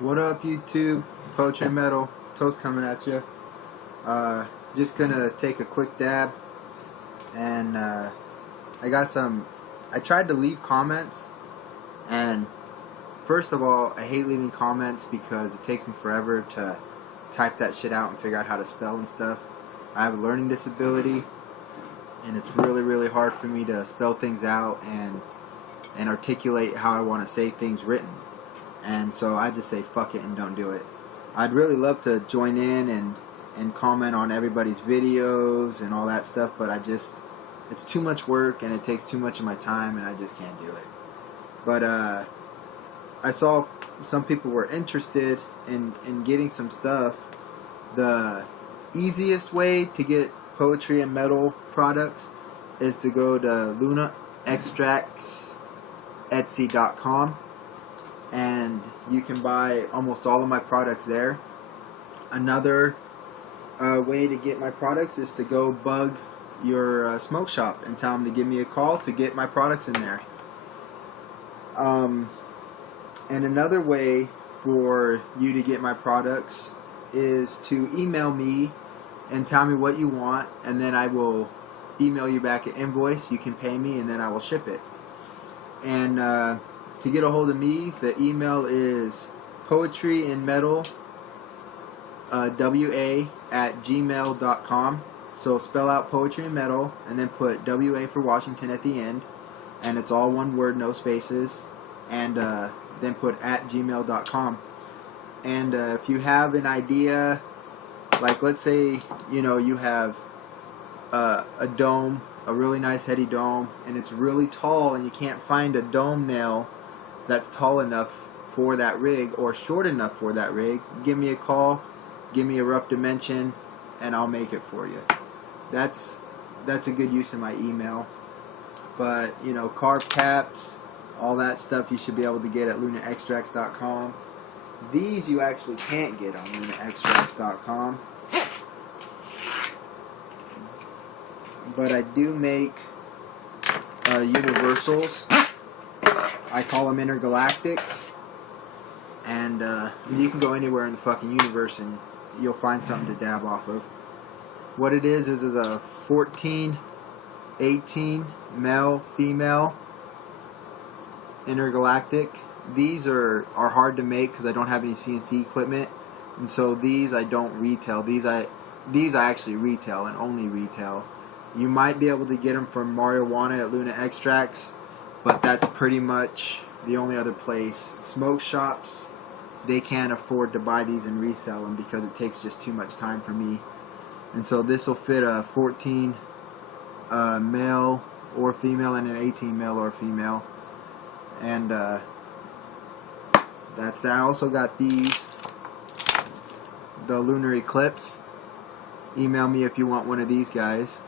What up, YouTube? Poetry and Metal, Toast coming at you. Just gonna take a quick dab, and I tried to leave comments, and first of all, I hate leaving comments because it takes me forever to type that shit out and figure out how to spell and stuff. I have a learning disability, and it's really hard for me to spell things out and articulate how I want to say things written. And so I just say fuck it and don't do it. I'd really love to join in and comment on everybody's videos and all that stuff, but it's too much work and it takes too much of my time and I just can't do it. But I saw some people were interested in getting some stuff. The easiest way to get poetry and metal products is to go to lunaextracts.etsy.com, and you can buy almost all of my products there. Another way to get my products is to go bug your smoke shop and tell them to give me a call to get my products in there. And another way for you to get my products is to email me and tell me what you want, and then I will email you back an invoice. You can pay me and then I will ship it. And to get a hold of me, the email is poetryinmetalwa @gmail.com. So spell out poetry and metal and then put WA for Washington at the end, and it's all one word, no spaces, and then put @gmail.com. And if you have an idea, like let's say you have a dome, a really nice heady dome, and it's really tall and you can't find a dome nail that's tall enough for that rig or short enough for that rig, give me a call, give me a rough dimension, and I'll make it for you. That's a good use of my email. But carb caps, all that stuff you should be able to get at lunaextracts.com. These you actually can't get on lunaextracts.com. But I do make universals. I call them intergalactics. And you can go anywhere in the fucking universe and you'll find something to dab off of. What it is a 14, 18 male, female intergalactic. These are hard to make because I don't have any CNC equipment, and so these I don't retail. These I actually retail and only retail. You might be able to get them from Marijuana at Luna Extracts, but that's pretty much the only other place. Smoke shops, they can't afford to buy these and resell them because it takes just too much time for me. And so this will fit a 14 male or female and an 18 male or female. And that's that. I also got these, the Lunar Eclipse. Email me if you want one of these guys.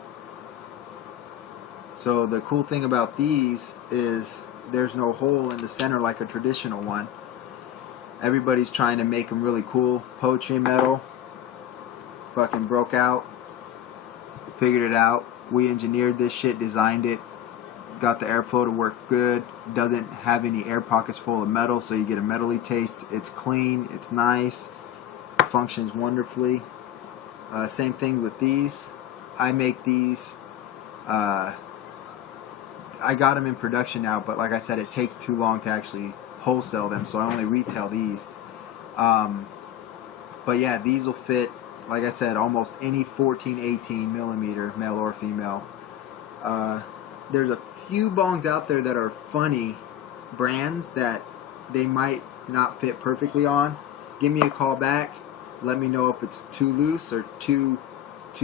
So the cool thing about these is there's no hole in the center like a traditional one. Everybody's trying to make them really cool. Poetry and Metal fucking broke out, figured it out. We engineered this shit, designed it, got the airflow to work good. Doesn't have any air pockets full of metal, so you get a metally taste. It's clean, it's nice, functions wonderfully. Same thing with these. I make these. I got them in production now, but like I said, it takes too long to actually wholesale them, so I only retail these. But yeah, these will fit, like I said, almost any 14, 18 millimeter, male or female. There's a few bongs out there that are funny brands that they might not fit perfectly on. Give me a call back. Let me know if it's too loose or too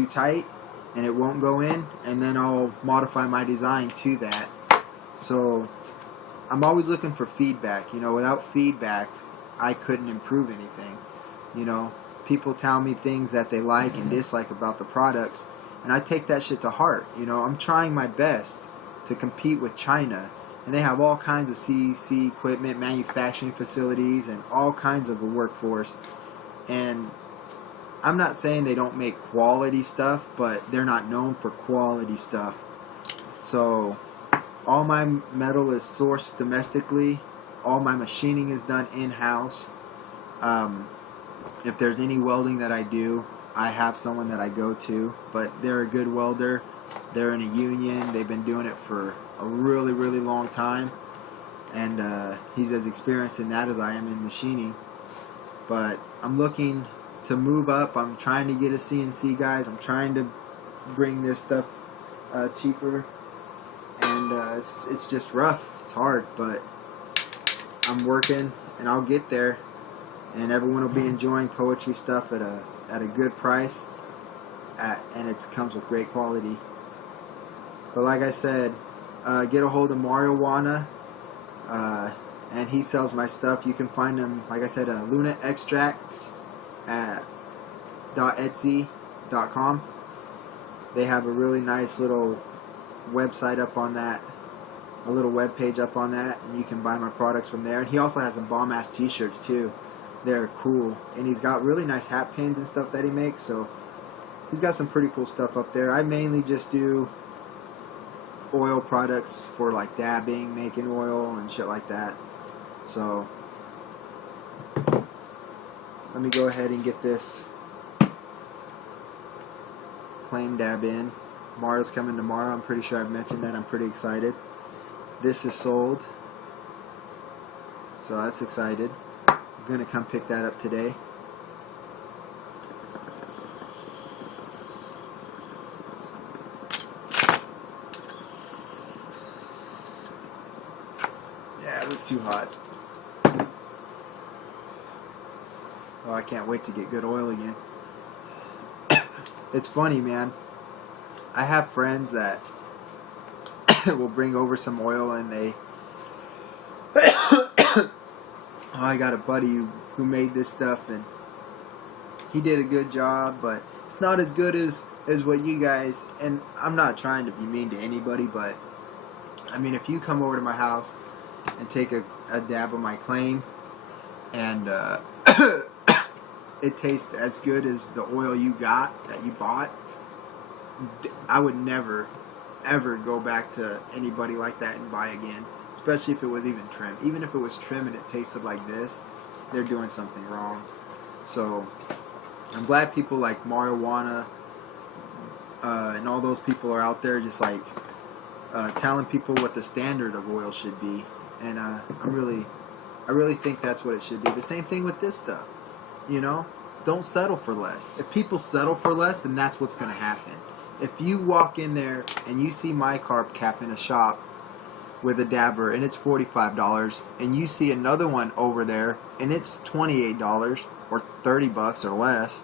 tight and it won't go in, and then I'll modify my design to that. So I'm always looking for feedback. Without feedback, I couldn't improve anything. People tell me things that they like and dislike about the products, and I take that shit to heart. I'm trying my best to compete with China, and they have all kinds of CEC equipment, manufacturing facilities, and all kinds of a workforce. And I'm not saying they don't make quality stuff, but they're not known for quality stuff. So all my metal is sourced domestically. All my machining is done in-house. If there's any welding that I do, I have someone that I go to, but they're a good welder. They're in a union. They've been doing it for a really, really long time, and he's as experienced in that as I am in machining. But I'm looking to move up. I'm trying to get a CNC, guys. I'm trying to bring this stuff cheaper, and it's just rough. It's hard, but I'm working, and I'll get there, and everyone will be enjoying poetry stuff at a good price, and it comes with great quality. But like I said, get a hold of Mario Wana, and he sells my stuff. You can find him, like I said, Luna Extracts at .etsy.com. They have a really nice little website up on that, a little web page up on that, and you can buy my products from there. And he also has some bomb ass t-shirts too. They're cool, and he's got really nice hat pins and stuff that he makes, so he's got some pretty cool stuff up there. I mainly just do oil products for like dabbing, making oil and shit like that. So let me go ahead and get this claim dab in. Mario's coming tomorrow. I'm pretty sure I've mentioned that. I'm pretty excited. This is sold, so that's excited. I'm gonna come pick that up today. Yeah, it was too hot. Oh, I can't wait to get good oil again. It's funny, man. I have friends that will bring over some oil, and they oh, I got a buddy who made this stuff, and he did a good job, but it's not as good as what you guys, and I'm not trying to be mean to anybody, but I mean, if you come over to my house and take a dab of my claim, and it tastes as good as the oil you got, that you bought, I would never ever go back to anybody like that and buy again, especially if it was even trim. Even if it was trim and it tasted like this, they're doing something wrong. So I'm glad people like Mario Wana and all those people are out there just like telling people what the standard of oil should be, and I really think that's what it should be. The same thing with this stuff, you know. Don't settle for less. If people settle for less, then that's what's going to happen. If you walk in there and you see my carb cap in a shop with a dabber and it's $45, and you see another one over there and it's $28 or $30 or less,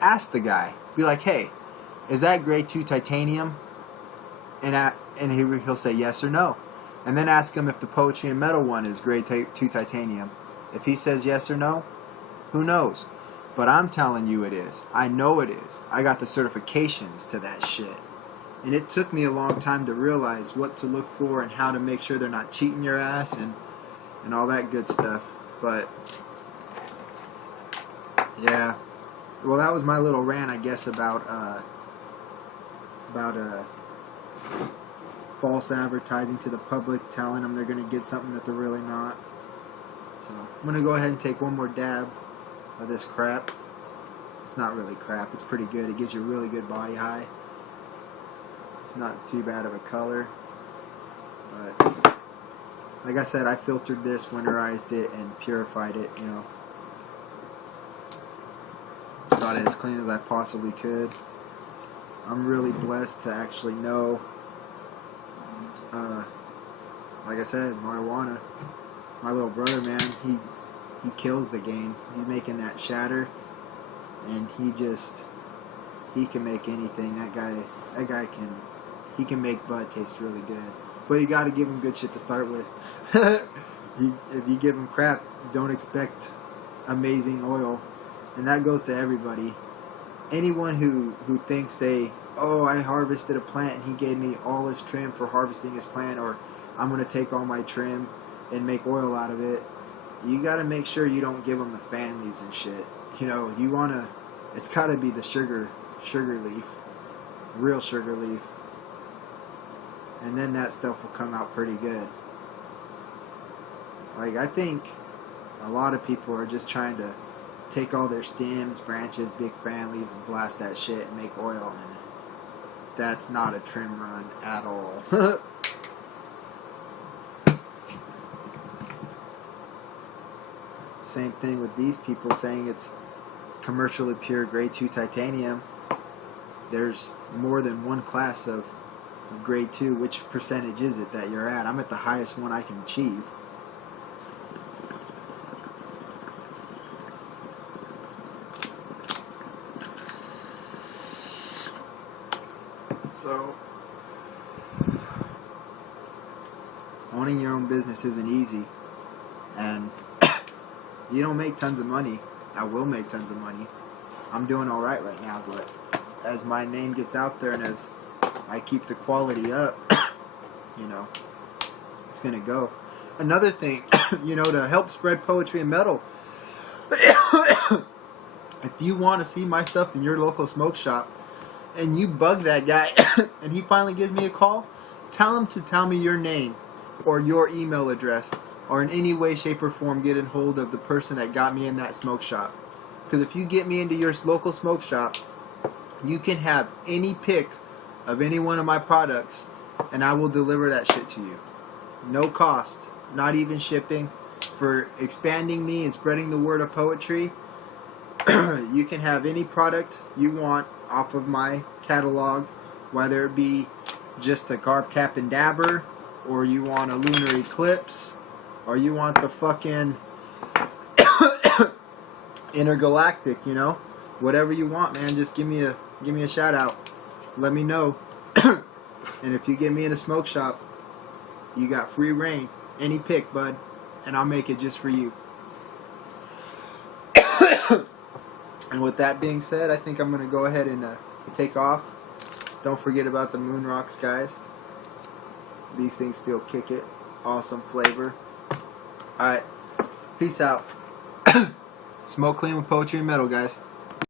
ask the guy. Be like, hey, is that grade 2 titanium? And he'll say yes or no. And then ask him if the Poetry and Metal one is grade 2 titanium. If he says yes or no, who knows? But I'm telling you it is. I know it is. I got the certifications to that shit. And it took me a long time to realize what to look for and how to make sure they're not cheating your ass and all that good stuff. But yeah. Well, that was my little rant, I guess, about false advertising to the public, telling them they're going to get something that they're really not. So I'm going to go ahead and take one more dab of this crap. It's not really crap. It's pretty good. It gives you a really good body high. It's not too bad of a color. But like I said, I filtered this, winterized it, and purified it, you know. Got it as clean as I possibly could. I'm really blessed to actually know, like I said, marijuana. My little brother, man, he kills the game. He's making that shatter, and he can make anything. That guy can make bud taste really good. But you got to give him good shit to start with. If you give him crap, don't expect amazing oil. And that goes to everybody. Anyone who thinks I harvested a plant and he gave me all his trim for harvesting his plant, or I'm going to take all my trim and make oil out of it, you got to make sure you don't give them the fan leaves and shit. You know, you want to, it's got to be the sugar leaf, real sugar leaf. And then that stuff will come out pretty good. Like, I think a lot of people are just trying to take all their stems, branches, big fan leaves, and blast that shit and make oil, and that's not a trim run at all. Same thing with these people saying it's commercially pure grade 2 titanium. There's more than one class of grade 2. Which percentage is it that you're at? I'm at the highest one I can achieve. So, owning your own business isn't easy, and you don't make tons of money. I will make tons of money. I'm doing alright right now, but as my name gets out there and as I keep the quality up, you know, it's gonna go. Another thing, you know, to help spread poetry and metal, if you want to see my stuff in your local smoke shop, and you bug that guy, and he finally gives me a call, tell him to tell me your name, or your email address, or in any way, shape, or form get in hold of the person that got me in that smoke shop. Because if you get me into your local smoke shop, you can have any pick of any one of my products, and I will deliver that shit to you. No cost, not even shipping. For expanding me and spreading the word of poetry, you can have any product you want off of my catalog, whether it be just a garb cap and dabber, or you want a lunar eclipse, or you want the fucking intergalactic, you know, whatever you want, man. Just give me a shout out, let me know. And if you get me in a smoke shop, you got free reign, any pick, bud, and I'll make it just for you. And with that being said, I think I'm going to go ahead and take off. Don't forget about the moon rocks, guys. These things still kick it. Awesome flavor. Alright, peace out. Smoke clean with poetry and metal, guys.